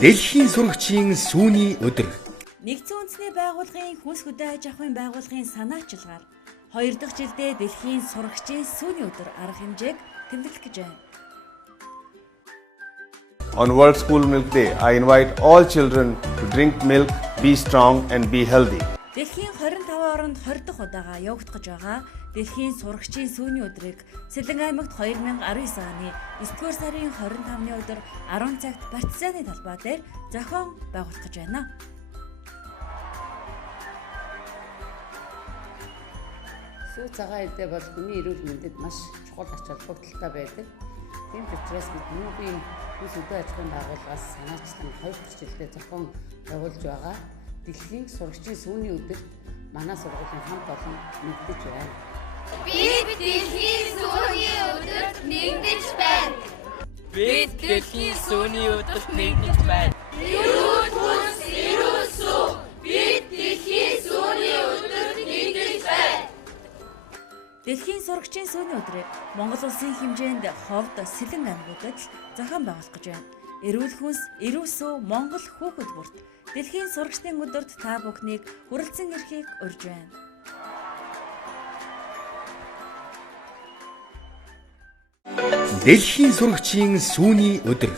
Дэлхийн сурагчийн сүүний өдөр. Нэгдсэн үндэсний байгууллагын хүнс хөдөө аж ахуйн байгууллагын санаачилгаар 2 дахь жилдээ дэлхийн сурагчийн сүүний өдөр арга хэмжээг тэмдэглэх гэж байна. On World School Milk Day, I invite all children to drink milk, be strong and be healthy. Дэлхийн 25 оронд 20 дахь удаага явагдах гэж байгаа дэлхийн сурагчийн сүүний өдрийг Сэлэн аймагт 2019 оны 9-р сарын 25-ны өдөр 10 цагт партизаны талбай дээр зохион байгуулах гэж байна. Сүү цагаан эдээ бол хүний эрүүл мэндэд маш чухал ач холбогдолтой байдаг. Тийм ч учраас бид Нүүбийн хүнс хөдөө аж ахуйн байгууллагаас санаачлан 2 дахь жилдээ зохион байгуулж байгаа дэлхийн сурагчийн сүүний өдөрт манай сургуулийн хамт олон нэгдэж байна. Бид дэлхийн сүүний өдөрт нэгдэж байна. Бид дэлхийн сүүний өдөрт нэгдэж байна. Эрүүл хүнс, эрүүл сүү. Бид дэлхийн сүүний өдөрт нэгдэж байна. Дэлхийн сурагчийн сүүний өдрийг Монгол улсын хэмжээнд ховд Сэлэн аймагуудад л зохион байгуулах гэж байна. Эрүүл хүнс, эрүүл сүү Монгол хүүхэд бүрт дэлхийн сурагчдын өдөрт та бүхнийг хүрэлцэн ирэхийг урьж байна. Дэлхийн сурагчийн сүүний өдөр.